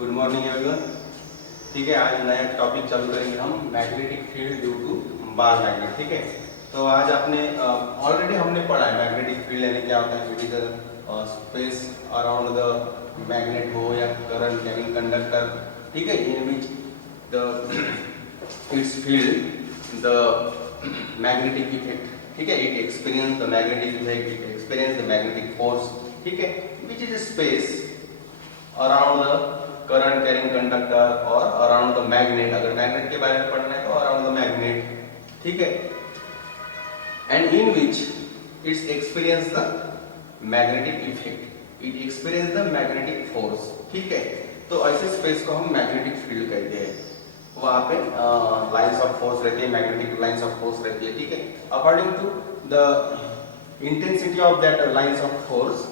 Good morning everyone. ठीक है, आज नया टॉपिक चालू करेंगे हम, magnetic field due to bar magnet. ठीक है, तो आज आपने ऑलरेडी हमने पढ़ा है मैग्नेटिक फील्ड यानी क्या होता है। It is space around the magnet हो या करंट यानी कंडक्टर। ठीक है, in which the its field the magnetic effect. ठीक है, it experience the magnetic effect, it experience the magnetic force. ठीक है, which is space around the current carrying conductor और अराउंड द मैग्नेट। अगर magnet के बारे में पढ़ना है तो अराउंड द मैग्नेट। ठीक है, and in which it's experience the magnetic effect, it experience the magnetic force. ठीक है, तो ऐसे स्पेस को हम मैग्नेटिक फील्ड कहते हैं। वहां पे लाइंस ऑफ फोर्स रहती है, मैग्नेटिक लाइंस ऑफ फोर्स रहती है। ठीक है, according to the intensity of that lines of force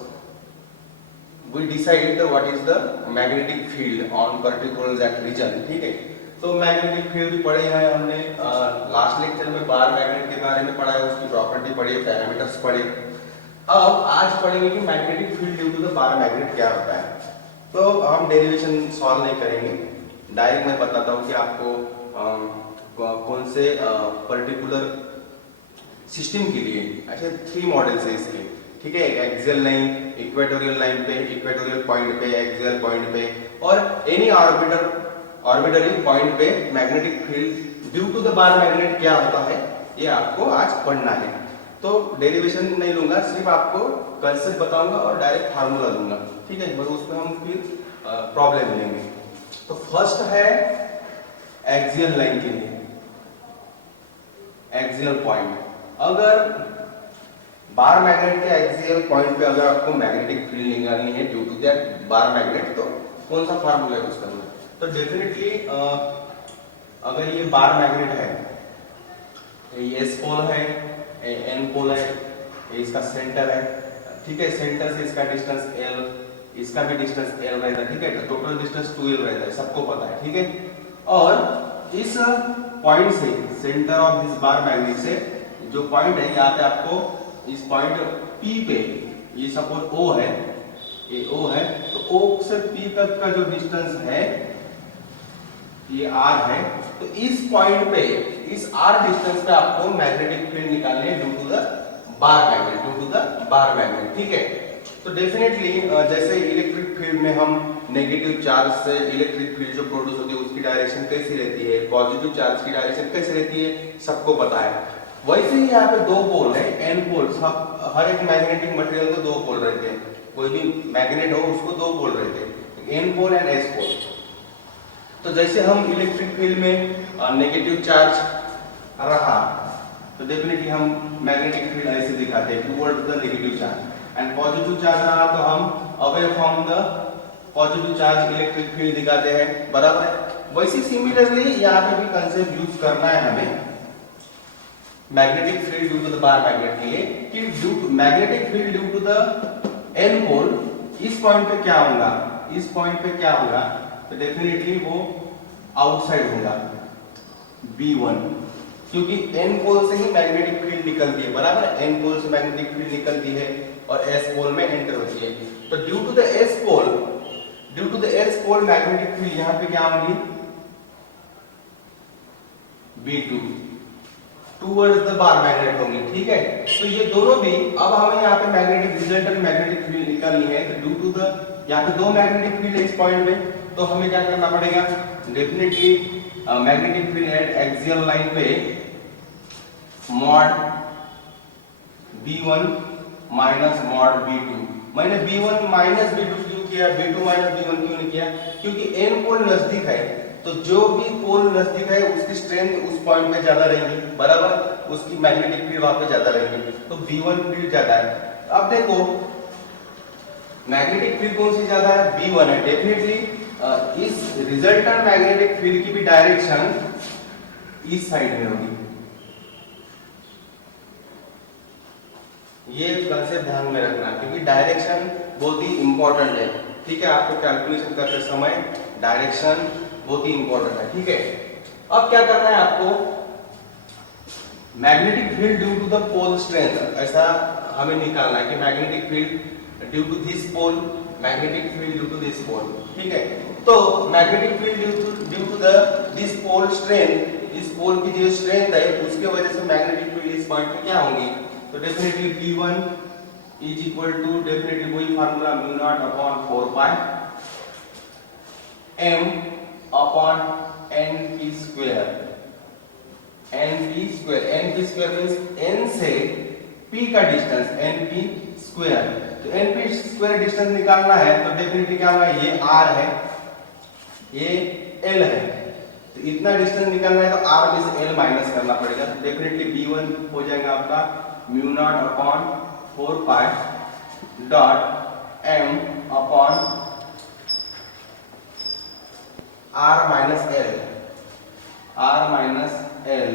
we decide what is the magnetic field on particular that region। ठीक है, तो मैग्नेटिक फील्ड भी पढ़े हैं हमने लास्ट लेक्चर में, बार मैग्नेट के बारे में पढ़ा है, उसकी प्रॉपर्टी पढ़ी है, पैरामीटर्स पढ़े। अब आज पढ़ेंगे कि magnetic field due to the bar magnet क्या होता है। तो हम डेरिवेशन सॉल्व नहीं करेंगे, डायरेक्ट मैं बताता हूँ कि आपको कौन से पर्टिकुलर सिस्टम के लिए। अच्छा, 3 मॉडल्स है इसके। ठीक है, एक्सियल लाइन, इक्वेटोरियल लाइन पे, इक्वेटोरियल पॉइंट पे, एक्सियल पॉइंट पे और एनी ऑर्बिटरी पॉइंट पे magnetic field due to the bar magnet क्या होता है, ये आपको आज पढ़ना है। तो डेरिवेशन नहीं लूंगा, सिर्फ आपको कंसेप्ट बताऊंगा और डायरेक्ट फार्मूला दूंगा। ठीक है, मतलब उसमें हम फिर प्रॉब्लम लेंगे। तो फर्स्ट है एक्सियल लाइन के लिए, एक्सियल पॉइंट। अगर बार मैग्नेट के एक्सियल पॉइंट पे अगर आपको मैग्नेटिक फील्ड निकालनी है due to that bar magnet, तो कौन सा फार्मूला यूज करना है? तो डेफिनेटली अगर ये बार मैग्नेट है, ये एस पोल है, एन पोल है, ये इसका सेंटर है। ठीक है, सेंटर से इसका डिस्टेंस एल, इसका भी डिस्टेंस एल रहता है। ठीक है, तो टोटल डिस्टेंस 2l रहता है, सबको पता है। ठीक है, और इस पॉइंट से, centre of this bar magnet से जो पॉइंट है, यहाँ पे आपको इस पॉइंट P पे, ये सपोज O है, ये O है, तो O से P तक का जो डिस्टेंस है ये R है। तो इस पॉइंट पे, इस R डिस्टेंस पे आपको मैग्नेटिक फील्ड निकालने due to the bar magnet, due to the bar magnet. ठीक है, तो डेफिनेटली जैसे इलेक्ट्रिक फील्ड में हम नेगेटिव चार्ज से इलेक्ट्रिक फील्ड जो प्रोड्यूस होती है उसकी डायरेक्शन कैसी रहती है, पॉजिटिव चार्ज की डायरेक्शन कैसी रहती है, सबको पता है। वैसे ही यहाँ पे 2 पोल है, एन पोल्स। हर एक मैग्नेटिक मटेरियल को 2 पोल रहते हैं, कोई भी मैग्नेट हो उसको 2 पोल रहते हैं, N pole and S pole. तो जैसे हम इलेक्ट्रिक फील्ड में नेगेटिव चार्ज रहा तो डेफिनेटली हम मैग्नेटिक फील्ड ऐसे दिखाते हैं, toward the negative charge. And positive charge रहा तो हम away from the positive charge electric field दिखाते हैं, बराबर है। वैसे सिमिलरली यहाँ पे भी कंसेप्ट यूज करना है हमें magnetic field due to the bar magnet के लिए, कि due to magnetic field due to the N pole, इस पॉइंट पे क्या होगा, इस पॉइंट पे क्या होगा, तो डेफिनेटली वो आउटसाइड होगा B1, क्योंकि एन पोल से ही मैग्नेटिक फील्ड निकलती है, बराबर है। एन पोल से मैग्नेटिक फील्ड निकलती है और एस पोल में एंटर होती है। तो due to the S pole, due to the S pole magnetic field यहाँ पे क्या होंगी, B2 towards the bar magnet होंगी। ठीक है, तो ये दोनों भी, अब हमें यहाँ पे मैग्नेटिक रिजल्टेंट मैग्नेटिक फील्ड निकालनी है। तो ड्यू टू द, यहाँ पे 2 मैग्नेटिक फील्ड है इस पॉइंट में, तो हमें क्या करना पड़ेगा, definitely magnetic field at axial line पे mod B1 minus mod B2। मैंने B1 माइनस B2 क्यों किया, B2 माइनस B1 क्यों नहीं किया, क्योंकि एन पोल नजदीक है, तो जो भी पोल नजदीक है उसकी स्ट्रेंथ उस पॉइंट में ज्यादा रहेगी, बराबर, उसकी मैग्नेटिक फील्ड वहां पे ज्यादा रहेगी, तो B1 फील्ड ज्यादा है। अब देखो मैग्नेटिक फील्ड कौन सी ज्यादा है, B1 है। डेफिनेटली इस रिजल्टेंट मैग्नेटिक फील्ड की भी डायरेक्शन इस साइड में होगी। ये कंसेप्ट ध्यान में रखना, क्योंकि डायरेक्शन बहुत ही इंपॉर्टेंट है। ठीक है, आपको कैलकुलेशन करते समय डायरेक्शन बहुत ही इंपॉर्टेंट है। ठीक है, अब क्या करना है आपको, magnetic field due to the pole strength, ऐसा हमें निकालना है कि magnetic field due to this pole magnetic field due to this pole, ठीक है। तो magnetic field due to the this pole strength, इस पोल की जो स्ट्रेंथ है उसके वजह से मैग्नेटिक फील्ड इस पॉइंट पे क्या होंगी, तो definitely P1 is equal to definitely वही formula mu naught upon 4 pi m upon np square, np square means n से p का डिस्टेंस np स्क्वायर, तो np स्क्वायर डिस्टेंस निकालना है तो डेफिनेटली क्या होगा, ये r है, ये l है, तो इतना डिस्टेंस निकालना है तो r में से l माइनस करना पड़ेगा, तो डेफिनेटली b1 हो जाएगा आपका mu naught upon 4 pi dot m upon r minus l, r minus l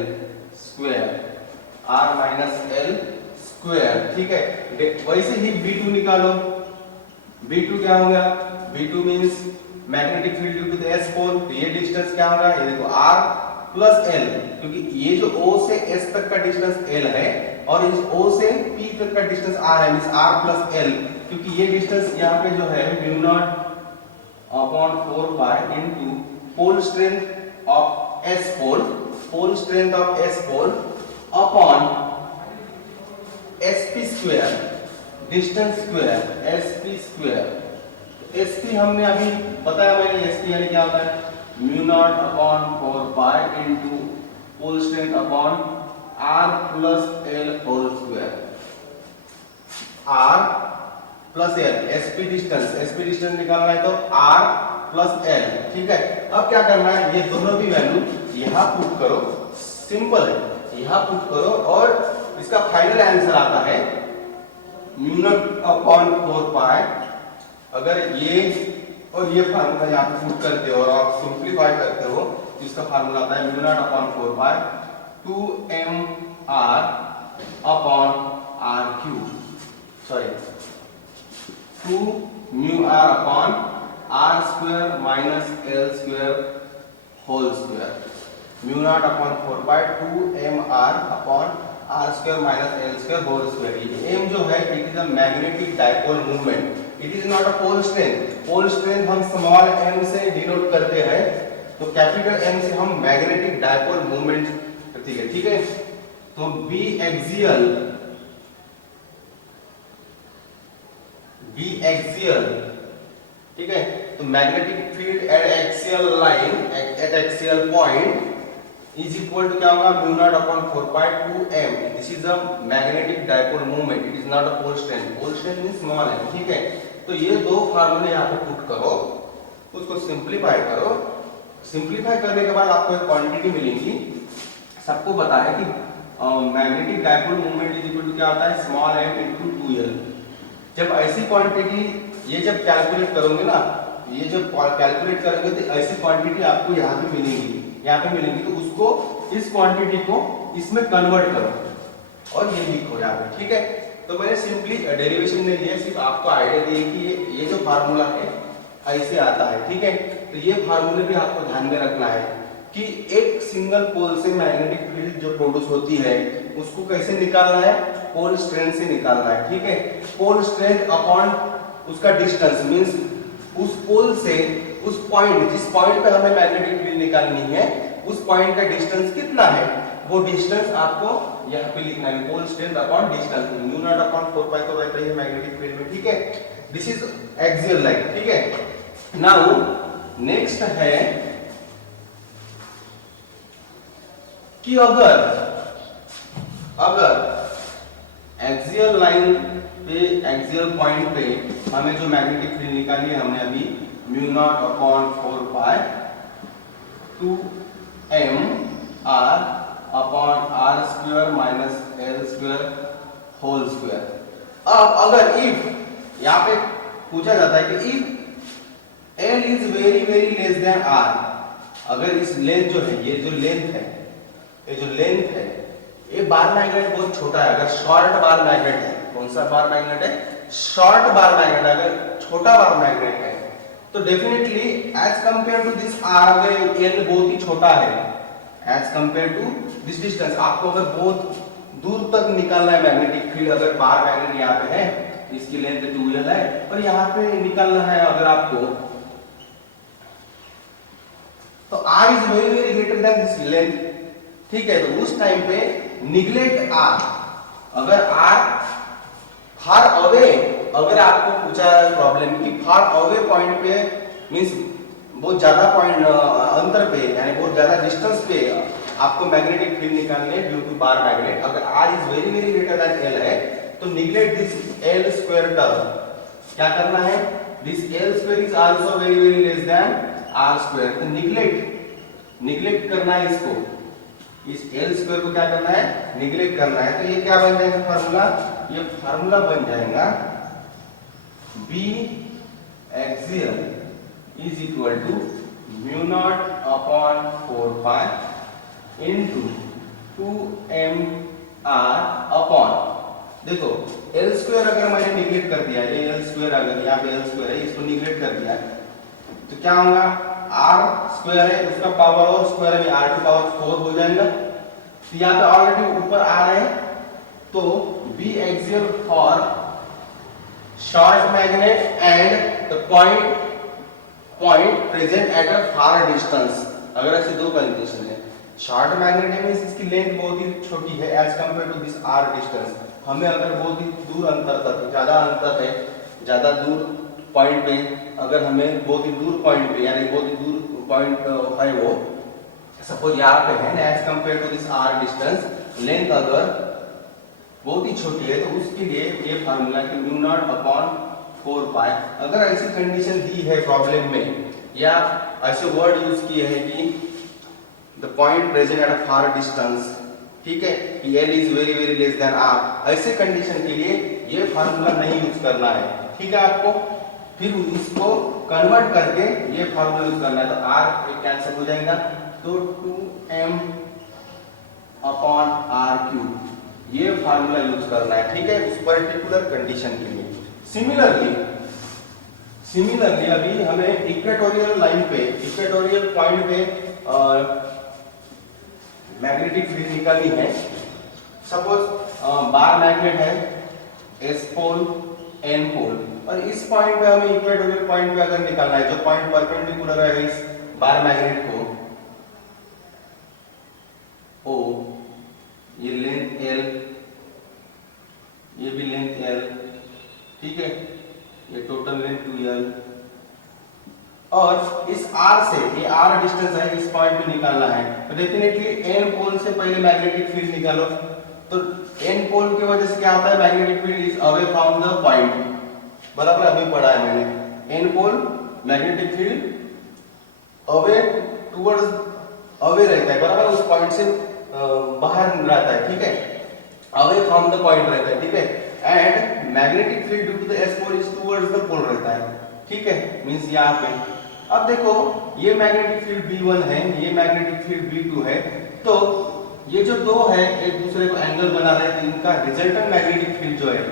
square, r minus l square, ठीक है। वैसे ही b2 निकालो, b2 क्या होगा, b2 means magnetic field due to the s pole, तो ये डिस्टेंस क्या होगा, ये देखो r प्लस l, क्योंकि ये जो o से s तक का डिस्टेंस l है और इस o से p तक का डिस्टेंस r है, मींस r प्लस l, क्योंकि ये डिस्टेंस यहाँ पे जो है mu naught upon 4 pi into pole strength of s pole, pole strength of s pole upon sp square, distance square sp square, sp हमने अभी बताया, मैंने sp यानी क्या होता है, mu naught upon 4 pi into pole strength upon r plus l whole square, r plus l, sp distance निकालना है तो r प्लस l, ठीक है। अब क्या करना है, ये दोनों भी वैल्यू यहां पुट करो, सिंपल है, यहां पुट करो और इसका फाइनल आंसर आता है म्यू नॉट अपॉन 4 पाई, अगर ये और ये फार्मूला यहाँ पे पुट करते हो और आप सिंपलीफाई करते हो तो इसका फार्मूला आता है mu naught upon 4 pi 2mr upon r cube, sorry 2 mu r upon r square minus l square whole square, mu naught upon 4 pi 2mr upon r square minus l square whole square. ये m जो है it is a magnetic dipole movement, it is not a pole strength, pole strength हम small m से denote करते हैं, तो capital M से हम मैग्नेटिक डाइपोल मूवमेंट करते हैं, ठीक है। तो B एक्सियल, ठीक है, तो magnetic field at axial line at axial point is equal to क्या होगा, mu naught upon 4 pi 2m, this is a magnetic dipole movement, it is not a pole strength, pole strength means small है, ठीक है। तो ये दो फार्मूले यहाँ पे पुट करो, उसको सिंपलीफाई करो, सिंपलीफाई करने के बाद आपको एक क्वांटिटी मिलेगी, सबको पता है कि magnetic dipole movement is equal to क्या होता है, स्मॉल m इनटू 2l। जब ऐसी क्वांटिटी ये जब कैलकुलेट करोगे ना, ये जब कैलकुलेट करोगे तो ऐसी क्वांटिटी आपको यहाँ पे मिलेगी, यहाँ पे मिलेंगी, तो उसको इस क्वांटिटी को इसमें कन्वर्ट करो और ये लिखो यहाँ पे, ठीक है। तो मैंने सिंपली डेरिवेशन में लिया, सिर्फ आपको आइडिया दिए कि ये जो फार्मूला है ऐसे आता है, ठीक है। तो ये फार्मूले भी आपको ध्यान में रखना है कि एक सिंगल पोल से मैग्नेटिक फील्ड जो प्रोड्यूस होती है उसको कैसे निकालना है, पोल स्ट्रेंथ से निकालना है, ठीक है। पोल स्ट्रेंथ अपॉन उसका डिस्टेंस मींस उस पोल से उस पॉइंट, जिस पॉइंट पे हमें मैग्नेटिक फील्ड निकालनी है उस पॉइंट का डिस्टेंस कितना है, वो डिस्टेंस आपको यहाँ पे लिखना है, pole strength upon distance, mu naught upon 4 pi तो रहता है मैग्नेटिक फील्ड में, ठीक है। दिस इज एक्सियल लाइन, ठीक है। नाउ नेक्स्ट है कि अगर एक्सियल लाइन पे, एक्सियल पॉइंट पे हमें जो मैग्नेटिक फील्ड निकाली है हमने अभी mu naught upon 4 pi 2m r upon r square minus l square whole square. अब अगर इफ यहाँ पे पूछा जाता है कि if l is very very less than r, अगर इस लेंथ जो है, ये जो लेंथ है, ये जो लेंथ है, ये बार मैग्नेट बहुत छोटा है, अगर शॉर्ट बार मैग्नेट है, कौन सा बार मैग्नेट है, शॉर्ट बार मैग्नेट, अगर छोटा बार मैग्नेट है तो definitely as compare to this r, अगर l बहुत ही छोटा है as compare to this distance, आपको अगर बहुत दूर तक निकालना है मैग्नेटिक फील्ड, अगर बार मैग्नेट यहाँ पे है इसकी लेंथ 2l है, और यहाँ पे निकालना है अगर आपको, तो r is very very greater then this length, ठीक है। तो उस टाइम पे निगलेक्ट r, अगर r फार अवे, अगर आपको पूछा प्रॉब्लम की फार अवे पॉइंट पे मींस बहुत ज्यादा पॉइंट अंतर पे, यानी बहुत ज्यादा डिस्टेंस पे आपको मैग्नेटिक फील्ड निकालने ड्यू टू बार मैग्नेट, अगर r is very very greater than l है, तो neglect this l square term, क्या करना है, this l square is also very very less than r square, तो निगलेक्ट करना है इसको, इस l स्क्वायर को क्या करना है, निगलेक्ट करना है। तो ये क्या बन जाएगा फार्मूला, ये फार्मूला बन जाएगा B axial is equal to mu naught upon 4 pi into 2mr upon, देखो l स्क्वायर अगर मैंने निगलेक्ट कर दिया, ये l स्क्वायर अगर यहाँ पे l स्क्वायर है, इसको निगलेक्ट कर दिया तो क्या होगा, r स्क्वायर है उसका पावर और स्क्वायर में r टू पावर 4 हो जाएगा। तो यहाँ पे ऑलरेडी ऊपर आ रहे हैं, तो B axial for short magnet and the point present at a far distance, अगर ऐसे दो कंडीशन है, शॉर्ट मैग्नेट है मींस इसकी लेंथ बहुत ही छोटी है as compare to this r distance, हमें अगर बहुत ही दूर अंतर तक, ज्यादा अंतर है, ज्यादा दूर पॉइंट पे, अगर हमें बहुत ही दूर पॉइंट पे, यानी बहुत ही दूर पॉइंट है वो, सपोज यहाँ पे है as compare to this r distance, length अगर बहुत ही छोटी है, तो उसके लिए ये फार्मूला कि म्यू नॉट अपॉन 4 पाई, अगर ऐसी कंडीशन दी है प्रॉब्लम में, या ऐसे वर्ड यूज किए हैं कि the point present at a far distance, ठीक है, कि l is very very less than r, ऐसे कंडीशन के लिए ये फार्मूला नहीं यूज करना है, ठीक है। आपको फिर इसको कन्वर्ट करके ये फार्मूला यूज करना है, तो r कैंसिल हो जाएगा, तो 2m अपॉन r क्यूब, ये फार्मूला यूज करना है, ठीक है, उस पर्टिकुलर कंडीशन के लिए। सिमिलरली अभी हमें इक्वेटोरियल लाइन पे, इक्वेटोरियल पॉइंट पे मैग्नेटिक फील्ड निकालनी है। सपोज बार मैग्नेट है, एस पोल एन पोल, और इस पॉइंट पे हमें इक्वेटोरियल पॉइंट पे अगर निकालना है, जो पॉइंट परपेंडिकुलर है इस बार मैग्नेट को, ओ ये लेंथ L, ये भी लेंथ L, ठीक है, ये टोटल लेंथ 2L, और इस R से, ये R डिस्टेंस है, इस पॉइंट पे निकालना है, तो डेफिनेटली N पोल से पहले मैग्नेटिक फील्ड निकालो। तो N पोल की वजह से क्या होता है, magnetic field is away from the point, बराबर अभी पढ़ा है मैंने, N pole magnetic field away towards, away रहता है, बराबर उस पॉइंट से बाहर रहता है, ठीक है, अवे फ्रॉम द पॉइंट रहता है, ठीक है, and magnetic field due to the S pole is towards the pole रहता है, ठीक है, मींस यहाँ पे। अब देखो ये मैग्नेटिक फील्ड B1 है, ये मैग्नेटिक फील्ड B2 है, तो ये जो दो है एक दूसरे को एंगल बना रहे हैं, तो इनका रिजल्टेंट मैग्नेटिक फील्ड जो है,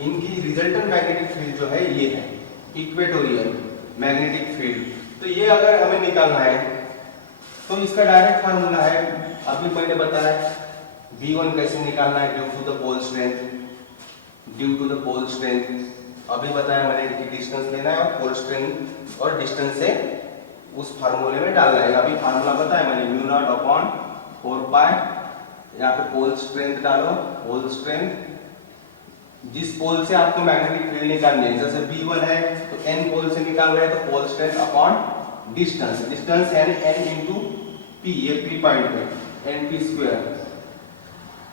इनकी रिजल्टेंट मैग्नेटिक फील्ड जो है ये है इक्वेटोरियल मैग्नेटिक फील्ड। तो ये अगर हमें निकालना है तो इसका डायरेक्ट फार्मूला है, अभी मैंने बताया V1 कैसे निकालना है, due to the pole strength, due to the pole strength अभी बताया मैंने कि डिस्टेंस लेना है और पोल स्ट्रेंथ और डिस्टेंस से उस फार्मूले में डालना है। अभी फार्मूला बताया मैंने म्यू नॉट अपॉन 4 पाई, यहाँ पे पोल स्ट्रेंथ डालो, पोल स्ट्रेंथ जिस पोल से आपको मैग्नेटिक फील्ड निकालनी है, जैसे B1 है तो N पोल से निकाल रहे हैं तो pole strength upon distance, distance यानी N इंटू P, ये P पॉइंट पे NP स्क्वायर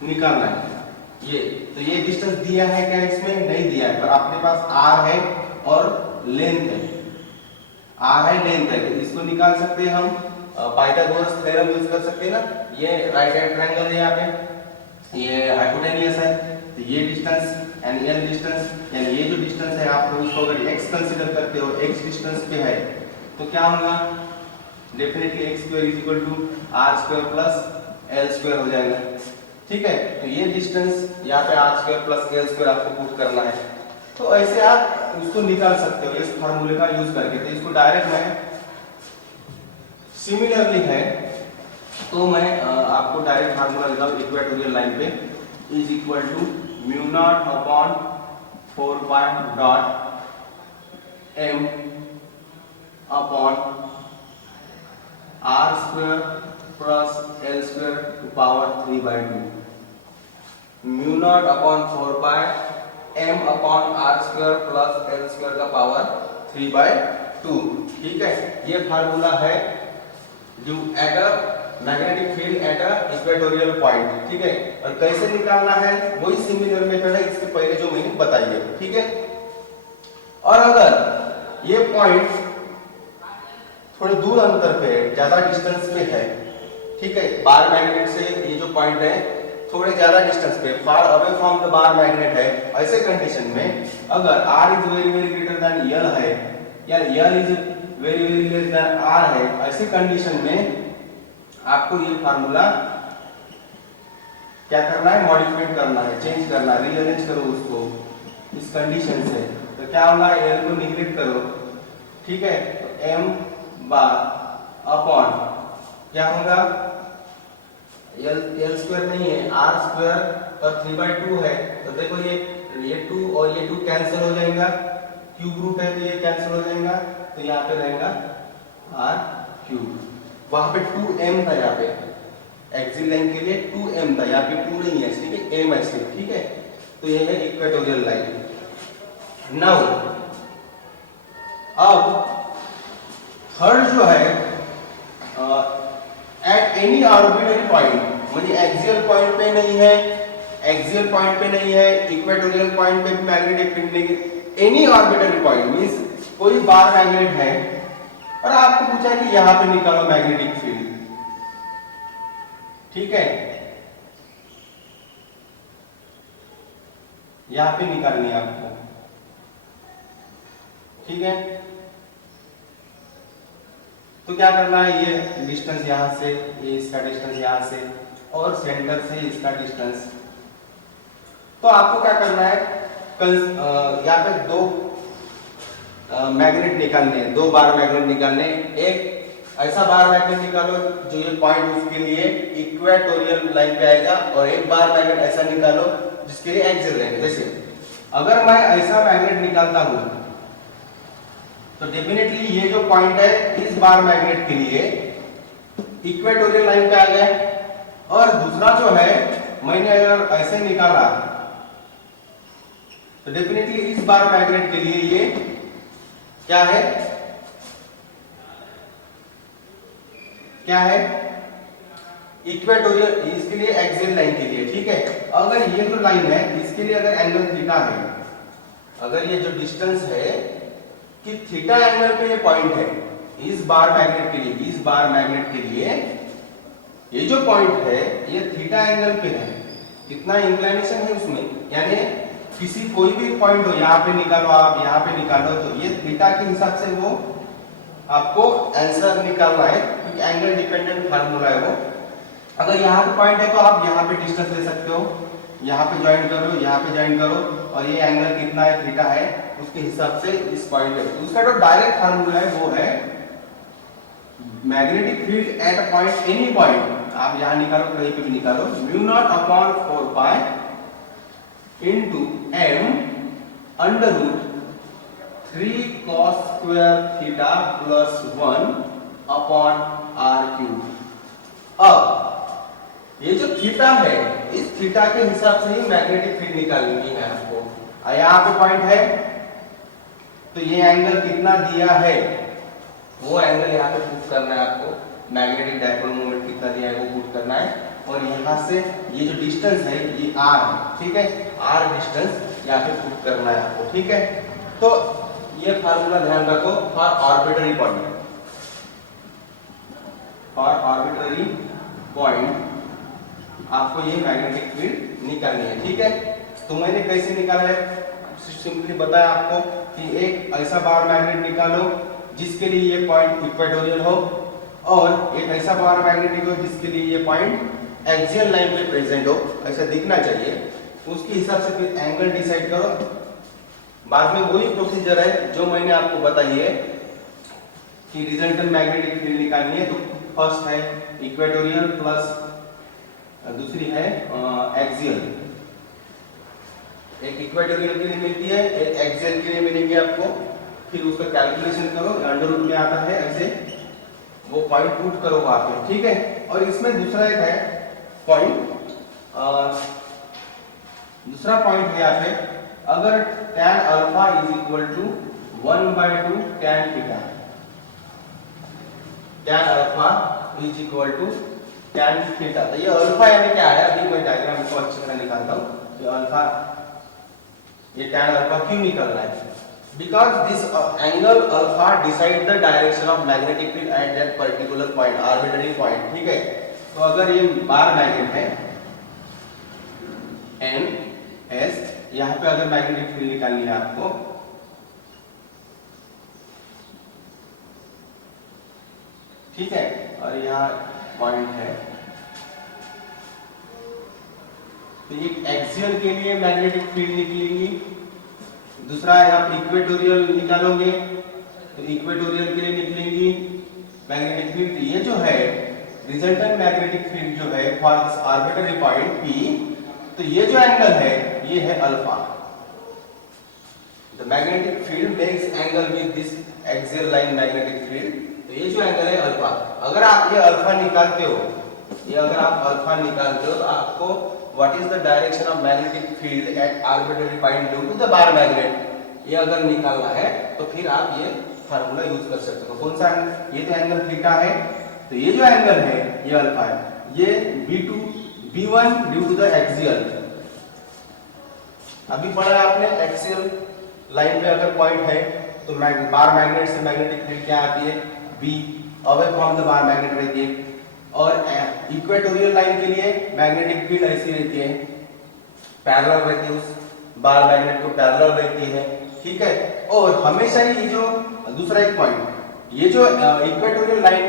निकालना है। ये तो ये डिस्टेंस दिया है क्या, इसमें नहीं दिया है, पर अपने पास R है और लेंथ है, R है लेंथ है, तो इसको निकाल सकते हैं हम, पाइथागोरस थ्योरम यूज कर सकते हैं ना। ये राइट हैंड ट्रायंगल है, यहाँ पे ये हाइपोटेन्यूस है, तो ये डिस्टेंस यानी L डिस्टेंस, यानी ये जो डिस्टेंस है आप उसको अगर x कंसीडर करते हो, x डिस्टेंस पे है तो क्या होगा, definitely x square is equal to r square plus l square हो जाएगा, ठीक है। तो ये डिस्टेंस यहाँ पे r square plus l square आपको पुट करना है, तो ऐसे आप उसको निकाल सकते हो इस फार्मूले का यूज करके। तो इसको डायरेक्ट मैं सिमिलरली है तो मैं आपको डायरेक्ट फार्मूला लिखा हूं, इक्वेटोरियल लाइन पे is equal to mu naught upon 4 pi dot m upon r square plus l square to power 3/2 mu naught upon 4 pi m upon r square plus l square का power 3/2। ठीक है, ये formula है due at a magnetic field at a equatorial point. ठीक है, और कैसे निकालना है वही सिमिलर मेथड है इसके पहले जो मैंने बताई है। ठीक है, और अगर ये पॉइंट थोड़े दूर अंतर पे है, ज्यादा डिस्टेंस पे है, ठीक है, बार मैग्नेट से ये जो पॉइंट है थोड़े ज्यादा डिस्टेंस पे, far away from the bar magnet है, ऐसे कंडीशन में अगर r is very very greater than l है या l is very very less than r है, ऐसे कंडीशन में आपको ये फार्मूला क्या करना है, मॉडिफाइड करना है, चेंज करना है, रीअरेंज करो उसको इस कंडीशन से। तो क्या होगा, l को निगलेक्ट करो। ठीक है, तो m बार अपॉन क्या होगा, l स्क्वायर नहीं है, r स्क्वायर और 3/2 है। तो देखो ये 2 और ये 2 कैंसिल हो जाएगा, क्यूब रूट है तो ये कैंसिल हो जाएगा, तो यहाँ पे रहेगा r क्यूब। वहां पे 2m था, यहाँ पे एक्सियल लाइन के लिए 2m था, यहाँ पे 2 नहीं है, ठीक है, m है सिर्फ। ठीक है, तो ये है इक्वेटोरियल लाइन। नाउ अब थर्ड जो है एट एनी आर्बिट्रेरी पॉइंट, मतलब एक्सियल पॉइंट पे नहीं है, एक्सियल पॉइंट पे नहीं है, इक्वेटोरियल पॉइंट पे भी मैग्नेटिक फील्ड नहीं है, एनी आर्बिट्रेरी पॉइंट मींस कोई बार मैग्नेट है और आपको पूछा है कि यहां पे निकालो मैग्नेटिक फील्ड। ठीक है, यहां पे निकालनी है आपको। ठीक है, तो क्या करना है, ये डिस्टेंस यहां से, ये इसका डिस्टेंस यहां से और सेंटर से इसका डिस्टेंस। तो आपको क्या करना है, यहाँ पे दो मैग्नेट निकालने हैं, दो बार मैग्नेट निकालने हैं। एक ऐसा बार मैग्नेट निकालो जो ये पॉइंट उसके लिए इक्वेटोरियल लाइन पे आएगा, और एक बार मैग्नेट ऐसा निकालो जिसके लिए एक्सियल लाइन। जैसे अगर मैं ऐसा मैग्नेट निकालता हूं तो डेफिनेटली ये जो पॉइंट है इस बार मैग्नेट के लिए इक्वेटोरियल लाइन पे आ गया, और दूसरा जो है मैंने अगर ऐसे निकाला तो डेफिनेटली इस बार मैग्नेट के लिए ये क्या है, क्या है, इक्वेटोरियल, इसके लिए एक्सियल लाइन के लिए। ठीक है, अगर ये जो लाइन है इसके लिए अगर एंगल थीटा है, अगर ये जो डिस्टेंस है कि थीटा एंगल पे ये पॉइंट है इस बार मैग्नेट के लिए, इस बार मैग्नेट के लिए ये जो पॉइंट है ये थीटा एंगल पे है, कितना इंक्लिनेशन है उसमें, यानी किसी कोई भी पॉइंट हो, यहाँ पे निकालो आप, यहाँ पे निकालो, तो ये थीटा के हिसाब से वो आपको आंसर निकालना है, क्योंकि एंगल डिपेंडेंट फार्मूला है वो। अगर यहाँ पे पॉइंट है तो आप यहाँ पे डिस्टेंस ले सकते हो, यहाँ पे ज्वाइन करो, यहाँ पे ज्वाइन करो, और ये एंगल कितना है, थीटा है, उसके हिसाब से इस पॉइंट पे। उसका जो डायरेक्ट फार्मूला है वो है magnetic field at a point, any point, आप यहाँ निकालो, कहीं पे भी निकालो, mu naught upon 4 pi into m under root 3 cos square theta plus 1 upon r cube. अब ये जो थीटा है इस थीटा के हिसाब से ही मैग्नेटिक फील्ड निकालनी है आपको। यहाँ पे पॉइंट है तो ये एंगल कितना दिया है वो एंगल यहाँ पे पुट करना है आपको, मैग्नेटिक डायपोल मोमेंट कितना दिया है वो पुट करना है, और यहाँ से ये जो डिस्टेंस है ये r है। ठीक है, r डिस्टेंस यहाँ पे पुट करना है आपको। ठीक है, तो ये फार्मूला ध्यान रखो for arbitrary point, for arbitrary point आपको ये मैग्नेटिक फील्ड निकालनी है। ठीक है, तो मैंने कैसे निकाला है, सिंपली बताया आपको कि एक ऐसा बार मैग्नेट निकालो जिसके लिए ये पॉइंट इक्वेटोरियल हो, और एक ऐसा बार मैग्नेट निकालो जिसके लिए ये पॉइंट एक्सियल लाइन पे प्रेजेंट हो, ऐसा दिखना चाहिए, उसके हिसाब से फिर एंगल डिसाइड करो। बाद में वही प्रोसीजर है जो मैंने आपको बताई है कि रिजल्टेंट मैग्नेटिक फील्ड निकालनी है, तो फर्स्ट है इक्वेटोरियल प्लस दूसरी है एक्सियल। एक इक्वेटोरियल के लिए मिलती है, एक एक्सियल के लिए मिलेगी आपको। फिर उसका कैलकुलेशन करो, अंडर रूट में आता है ऐसे, वो पॉइंट पुट करो वहां पे, ठीक है। और इसमें दूसरा एक है पॉइंट, दूसरा पॉइंट है यहाँ पे, अगर tan alpha is equal to 1/2 tan theta, tan alpha is equal to tan theta. तो ये अल्फा यानी क्या है, अभी मैं डायग्राम को अच्छी तरह निकालता हूँ। ये अल्फा, ये tan अल्फा क्यों निकल रहा है? Because this angle alpha decide the direction of magnetic field at that particular point, arbitrary point, ठीक है। तो अगर ये बार मैग्नेट है N S, यहाँ पे अगर मैग्नेटिक फील्ड निकालनी है आपको, ठीक है, और यहाँ पॉइंट है, तो एक एक्सियल के लिए मैग्नेटिक फील्ड निकलेगी, दूसरा है आप इक्वेटोरियल निकालोगे तो इक्वेटोरियल के लिए निकलेगी मैग्नेटिक फील्ड। ये जो है रिजल्टेंट मैग्नेटिक फील्ड जो है for this arbitrary point P, तो ये जो एंगल है ये है alpha. The magnetic field makes angle with this axial line magnetic field, तो ये जो एंगल है अल्फा। अगर आप ये अल्फा निकालते हो, ये अगर आप अल्फा निकालते हो तो आपको what is the direction of magnetic field at arbitrary point due to the bar magnet, ये अगर निकालना है तो फिर आप ये फार्मूला यूज कर सकते हो। कौन सा एंगल? ये तो एंगल थीटा है, तो ये जो एंगल है ये अल्फा है, ये B2 B1 due to the axial. अभी पढ़ा आपने एक्सियल लाइन पे अगर पॉइंट है तो बार मैग्नेट से मैग्नेटिक फील्ड क्या आती है, B away from the bar magnet रहती है। और इक्वेटोरियल लाइन के लिए मैग्नेटिक फील्ड ऐसी रहती है, पैरेलल रहती है, उस बार मैग्नेट को पैरेलल रहती है, ठीक है। और हमेशा ये जो दूसरा एक पॉइंट, ये जो इक्वेटोरियल लाइन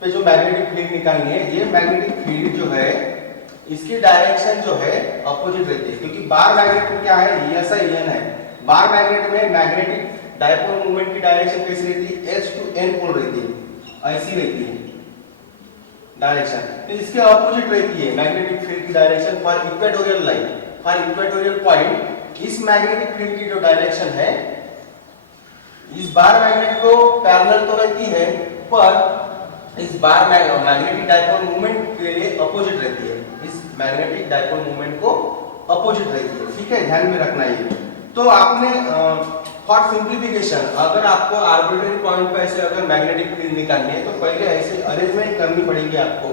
पे जो मैग्नेटिक फील्ड निकालनी है, ये मैग्नेटिक फील्ड जो है इसकी डायरेक्शन जो है अपोजिट रहती है, क्योंकि बार मैग्नेट में क्या है, ऐसा एन है। बार मैग्नेट में मैग्नेटिक डायपोल मूवमेंट की डायरेक्शन कैसी रहती है, S to N पोल रहती है, ऐसी रहती है डायरेक्शन। तो इसके अपोजिट रहती है मैग्नेटिक फील्ड की direction for equatorial line, for equatorial point. इस मैग्नेटिक फील्ड की जो डायरेक्शन है इस बार मैग्नेट को पैरेलल तो रहती है, पर इस बार मैग्नेटिक डायपोल मूवमेंट के लिए अपोजिट रहती है, इस मैग्नेटिक डायपोल मूवमेंट को अपोजिट रहती है, ठीक है, ध्यान में रखना ये। तो आपने फॉर सिंप्लीफिकेशन, अगर आपको आर्बिट्ररी पॉइंट पे ऐसे अगर मैग्नेटिक फील्ड निकालनी है तो पहले ऐसे अरेंजमेंट करनी पड़ेगी आपको।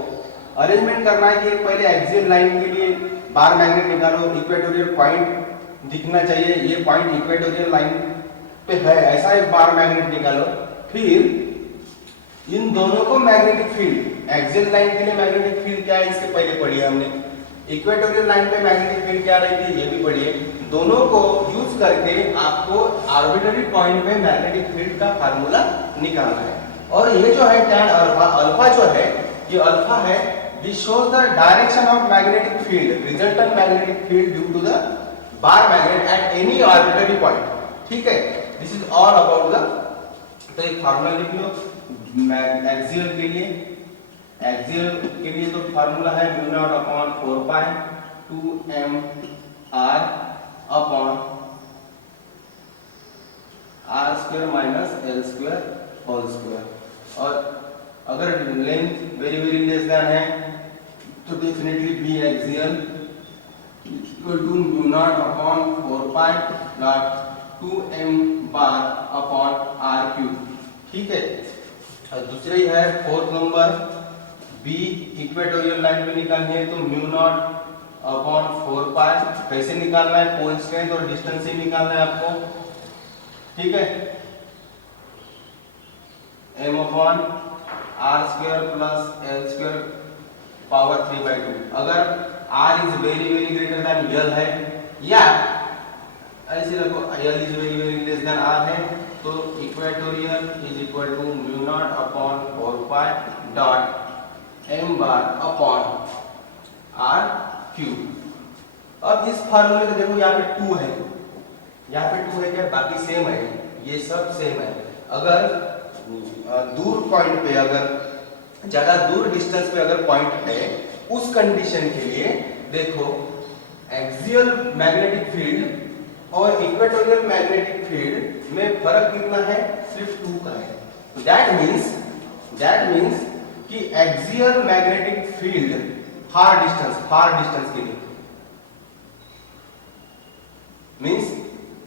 अरेंजमेंट करना है कि पहले एक्सियल लाइन के लिए बार मैग्नेट निकालो, इक्वेटोरियल पॉइंट दिखना चाहिए, ये पॉइंट इक्वेटोरियल लाइन पे है, ऐसा एक बार मैग्नेट निकालो। फिर इन दोनों को मैग्नेटिक फील्ड, एक्सियल लाइन के लिए मैग्नेटिक फील्ड क्या है इसके पहले पढ़ी है हमने, इक्वेटोरियल लाइन पे मैग्नेटिक फील्ड क्या रहती है ये भी पढ़िए। दोनों को यूज करके आपको आर्बिट्ररी पॉइंट पे मैग्नेटिक फील्ड का फार्मूला निकालना है। और ये जो है tan अल्फा, अल्फा जो है ये अल्फा है which shows the direction of magnetic field, resultant magnetic field due to the bar magnet at any arbitrary point, ठीक है। This is all about the, तो एक फार्मूला लिख लो एक्सियल के लिए। एक्सियल के लिए तो फार्मूला है mu naught upon 4 pi 2m r upon r square minus l square whole square. और अगर length very very less than है तो definitely B axial equal to mu naught upon 4 pi naught 2m bar upon r cube, ठीक है। और दूसरी है fourth number, B equatorial line पे निकालनी है तो म्यू नॉट अपॉन 4 पाई, कैसे निकालना है, पोल स्ट्रेंथ और डिस्टेंस से निकालना है आपको, ठीक है। m upon r square plus l square power 3/2। अगर r is very very greater than l है, या ऐसे रखो l is very very less than r है, तो equatorial is equal to mu naught upon 4 pi dot m bar upon r cube. अब इस फार्मूले को देखो यहाँ पे 2 है, यहाँ पे 2 है क्या, बाकी सेम है, ये सब सेम है। अगर दूर पॉइंट पे, अगर ज्यादा दूर डिस्टेंस पे अगर पॉइंट है, उस कंडीशन के लिए देखो एक्सियल मैग्नेटिक फील्ड और इक्वेटोरियल मैग्नेटिक फील्ड में फर्क कितना है? सिर्फ 2 का है। दैट मींस कि axial magnetic field far distance के लिए means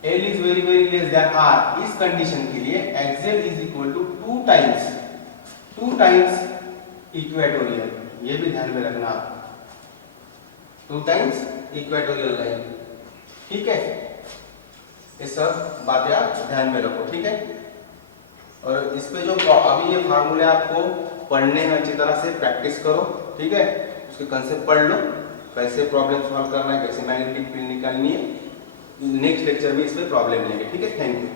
L is very less than R, इस कंडीशन के लिए axial is equal to 2 times equatorial. ये भी ध्यान में रखना आप, 2 टाइम्स इक्वेटोरियल लाइन। ठीक है, ये सब बातें आप ध्यान में रखो। ठीक है, और इस पे जो अभी ये फार्मूले आपको पढ़ने हैं, अच्छी तरह से प्रैक्टिस करो। ठीक है, उसके कंसेप्ट पढ़ लो, कैसे प्रॉब्लम सॉल्व करना है, कैसे मैग्नेटिक फील्ड निकालनी है। नेक्स्ट लेक्चर में इस पे प्रॉब्लम लेंगे। ठीक है, थैंक यू।